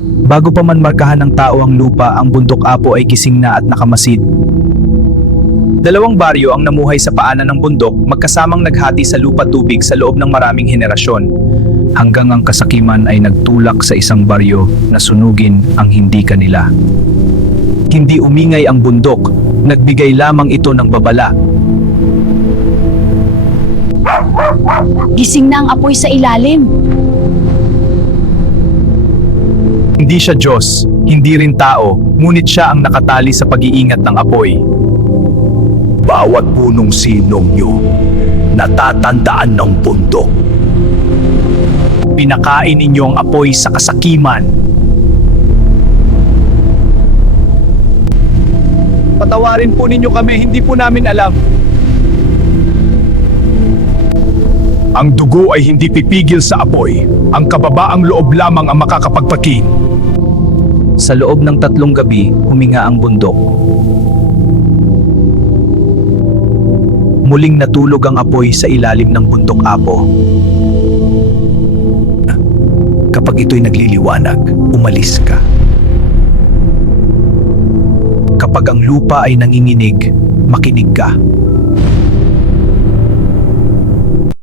Bago pa man markahan ng tao ang lupa, ang bundok Apo ay gising na at nakamasid. Dalawang baryo ang namuhay sa paanan ng bundok, magkasamang naghati sa lupa tubig sa loob ng maraming henerasyon. Hanggang ang kasakiman ay nagtulak sa isang baryo na sunugin ang hindi kanila. Hindi umingay ang bundok, nagbigay lamang ito ng babala. Gising na ang apoy sa ilalim. Hindi siya Diyos, hindi rin tao, ngunit siya ang nakatali sa pag-iingat ng apoy. Bawat punong sinong nyo, natatandaan ng bundok. Pinakain ninyo ang apoy sa kasakiman. Patawarin po ninyo kami, hindi po namin alam. Ang dugo ay hindi pipigil sa apoy. Ang kababaang loob lamang ang makakapagpakin. Sa loob ng 3 gabi, huminga ang bundok. Muling natulog ang apoy sa ilalim ng bundok Apo. Kapag ito'y nagliliwanag, umalis ka. Kapag ang lupa ay nanginginig, makinig ka.